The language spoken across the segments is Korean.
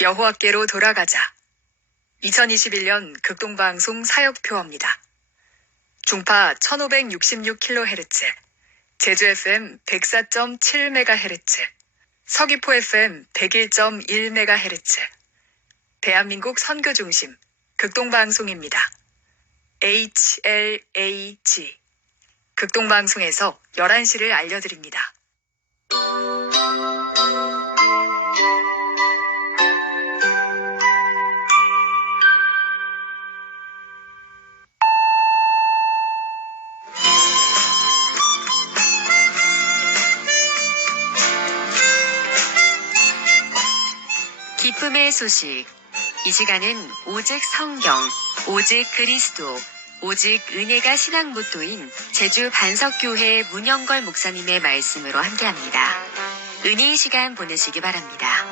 여호와께로 돌아가자. 2021년 극동방송 사역표어입니다. 중파 1566kHz, 제주 FM 104.7MHz, 서귀포 FM 101.1MHz, 대한민국 선교중심 극동방송입니다. HLAG 극동방송에서 11시를 알려드립니다. 기쁨의 소식. 이 시간은 오직 성경, 오직 그리스도, 오직 은혜가 신앙 모토인 제주 반석교회 문영걸 목사님의 말씀으로 함께합니다. 은혜의 시간 보내시기 바랍니다.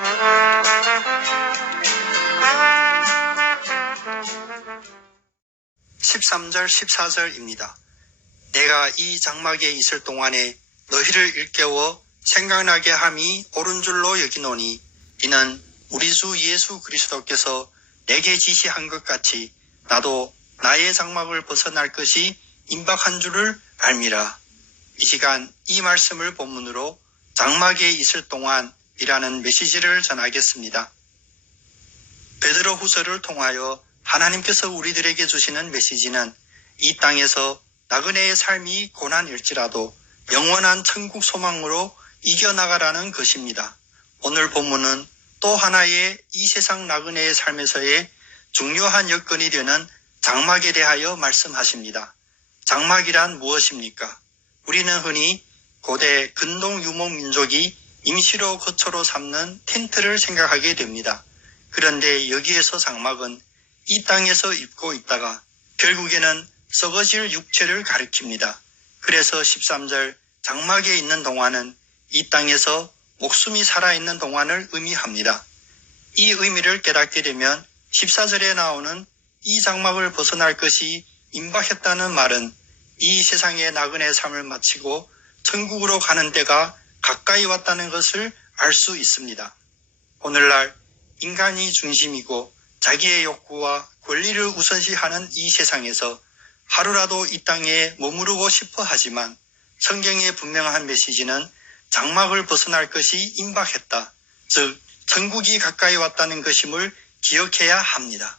13절 14절입니다. 내가 이 장막에 있을 동안에 너희를 일깨워 생각나게 함이 옳은 줄로 여기노니 이는 우리 주 예수 그리스도께서 내게 지시한 것 같이 나도 나의 장막을 벗어날 것이 임박한 줄을 알미라. 이 시간 이 말씀을 본문으로 장막에 있을 동안이라는 메시지를 전하겠습니다. 베드로 후서를 통하여 하나님께서 우리들에게 주시는 메시지는 이 땅에서 나그네의 삶이 고난일지라도 영원한 천국 소망으로 이겨나가라는 것입니다. 오늘 본문은 또 하나의 이 세상 나그네의 삶에서의 중요한 여건이 되는 장막에 대하여 말씀하십니다. 장막이란 무엇입니까? 우리는 흔히 고대 근동 유목 민족이 임시로 거처로 삼는 텐트를 생각하게 됩니다. 그런데 여기에서 장막은 이 땅에서 입고 있다가 결국에는 썩어질 육체를 가리킵니다. 그래서 13절 장막에 있는 동안은 이 땅에서 목숨이 살아있는 동안을 의미합니다. 이 의미를 깨닫게 되면 14절에 나오는 이 장막을 벗어날 것이 임박했다는 말은 이 세상의 나그네 삶을 마치고 천국으로 가는 때가 가까이 왔다는 것을 알 수 있습니다. 오늘날 인간이 중심이고 자기의 욕구와 권리를 우선시하는 이 세상에서 하루라도 이 땅에 머무르고 싶어 하지만 성경의 분명한 메시지는 장막을 벗어날 것이 임박했다. 즉 천국이 가까이 왔다는 것임을 기억해야 합니다.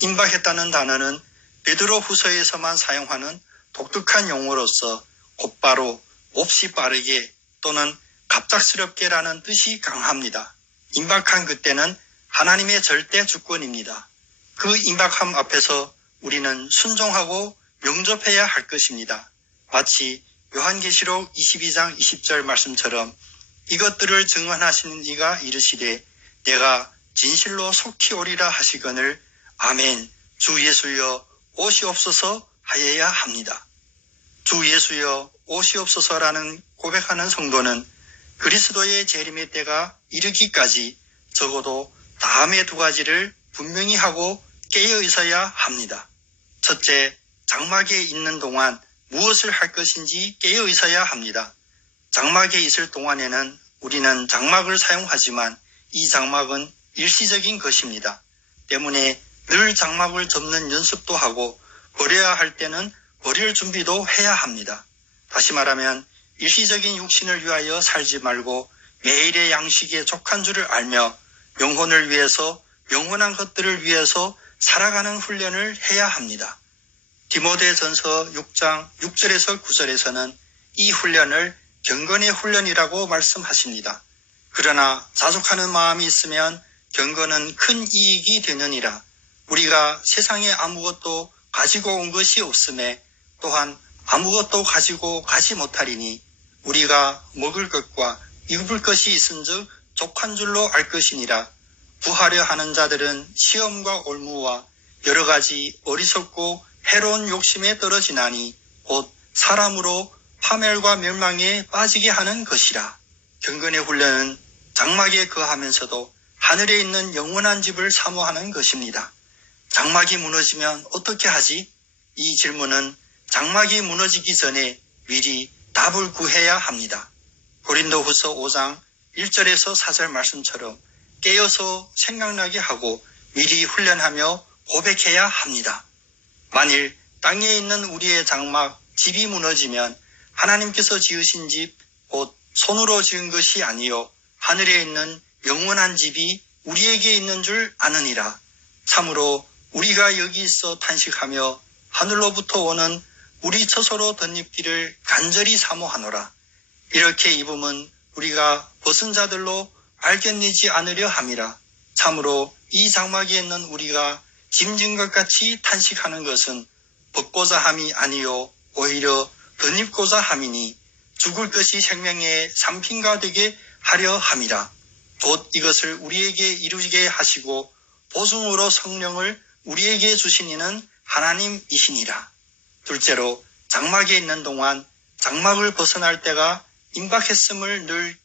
임박했다는 단어는 베드로 후서에서만 사용하는 독특한 용어로서 곧바로, 몹시 빠르게 또는 갑작스럽게라는 뜻이 강합니다. 임박한 그때는 하나님의 절대 주권입니다. 그 임박함 앞에서 우리는 순종하고 용접해야 할 것입니다. 마치 요한계시록 22장 20절 말씀처럼 이것들을 증언하시는 이가 이르시되 내가 진실로 속히 오리라 하시거늘 아멘 주 예수여 오시옵소서 하여야 합니다. 주 예수여 오시옵소서라는 고백하는 성도는 그리스도의 재림의 때가 이르기까지 적어도 다음의 두 가지를 분명히 하고 깨어 있어야 합니다. 첫째, 장막에 있는 동안 무엇을 할 것인지 깨어 있어야 합니다. 장막에 있을 동안에는 우리는 장막을 사용하지만 이 장막은 일시적인 것입니다. 때문에 늘 장막을 접는 연습도 하고 버려야 할 때는 버릴 준비도 해야 합니다. 다시 말하면 일시적인 육신을 위하여 살지 말고 매일의 양식에 족한 줄을 알며 영혼을 위해서 영원한 것들을 위해서 살아가는 훈련을 해야 합니다. 디모데전서 6장 6절에서 9절에서는 이 훈련을 경건의 훈련이라고 말씀하십니다. 그러나 자족하는 마음이 있으면 경건은 큰 이익이 되느니라. 우리가 세상에 아무것도 가지고 온 것이 없음에 또한 아무것도 가지고 가지 못하리니 우리가 먹을 것과 입을 것이 있은즉 족한 줄로 알 것이니라. 부하려 하는 자들은 시험과 올무와 여러 가지 어리석고 해로운 욕심에 떨어지나니 곧 사람으로 파멸과 멸망에 빠지게 하는 것이라. 경건의 훈련은 장막에 거하면서도 하늘에 있는 영원한 집을 사모하는 것입니다. 장막이 무너지면 어떻게 하지? 이 질문은 장막이 무너지기 전에 미리 답을 구해야 합니다. 고린도후서 5장 1절에서 4절 말씀처럼 깨어서 생각나게 하고 미리 훈련하며 고백해야 합니다. 만일 땅에 있는 우리의 장막, 집이 무너지면 하나님께서 지으신 집, 곧 손으로 지은 것이 아니요 하늘에 있는 영원한 집이 우리에게 있는 줄 아느니라. 참으로 우리가 여기 있어 탄식하며 하늘로부터 오는 우리 처소로 덧입기를 간절히 사모하노라. 이렇게 입음은 우리가 벗은 자들로 알견내지 않으려 함이라. 참으로 이 장막에 있는 우리가 짐진 것 같이 탄식하는 것은 벗고자 함이 아니요 오히려 덧입고자 함이니 죽을 것이 생명의 상品가 되게 하려 함이라. 곧 이것을 우리에게 이루게 하시고 보증으로 성령을 우리에게 주신 이는 하나님이시니라. 둘째로 장막에 있는 동안 장막을 벗어날 때가 임박했음을 늘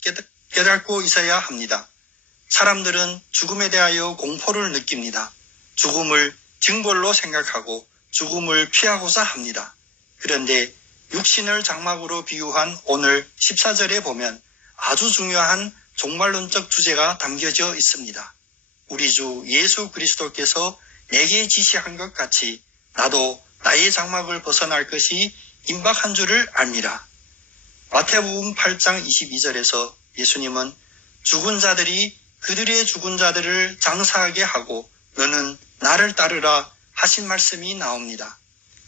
깨닫고 있어야 합니다. 사람들은 죽음에 대하여 공포를 느낍니다. 죽음을 징벌로 생각하고 죽음을 피하고자 합니다. 그런데 육신을 장막으로 비유한 오늘 14절에 보면 아주 중요한 종말론적 주제가 담겨져 있습니다. 우리 주 예수 그리스도께서 내게 지시한 것 같이 나도 나의 장막을 벗어날 것이 임박한 줄을 압니다. 마태복음 8장 22절에서 예수님은 죽은 자들이 그들의 죽은 자들을 장사하게 하고 너는 나를 따르라 하신 말씀이 나옵니다.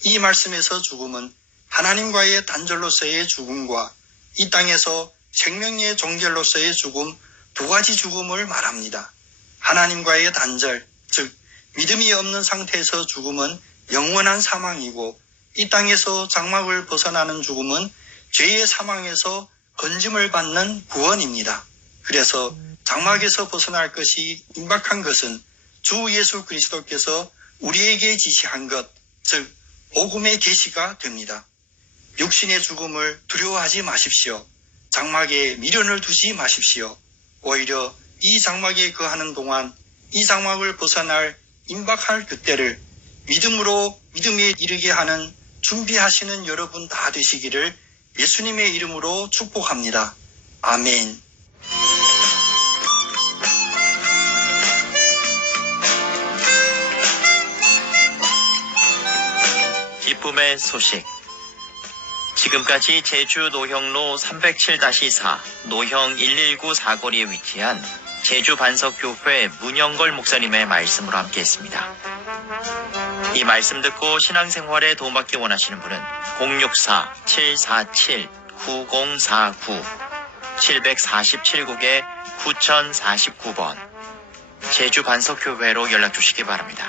이 말씀에서 죽음은 하나님과의 단절로서의 죽음과 이 땅에서 생명의 종결로서의 죽음, 두 가지 죽음을 말합니다. 하나님과의 단절, 즉 믿음이 없는 상태에서 죽음은 영원한 사망이고 이 땅에서 장막을 벗어나는 죽음은 죄의 사망에서 건짐을 받는 구원입니다. 그래서 장막에서 벗어날 것이 임박한 것은 주 예수 그리스도께서 우리에게 지시한 것, 즉 복음의 계시가 됩니다. 육신의 죽음을 두려워하지 마십시오. 장막에 미련을 두지 마십시오. 오히려 이 장막에 거하는 동안 이 장막을 벗어날 임박할 그때를 믿음으로 믿음에 이르게 하는 준비하시는 여러분 다 되시기를 예수님의 이름으로 축복합니다. 아멘. 기쁨의 소식. 지금까지 제주 노형로 307-4 노형 119 사거리에 위치한 제주 반석교회 문영걸 목사님의 말씀으로 함께했습니다. 이 말씀 듣고 신앙생활에 도움받기 원하시는 분은 064-747-9049 747국에 9049번 제주 반석교회로 연락 주시기 바랍니다.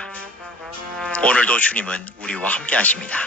오늘도 주님은 우리와 함께 하십니다.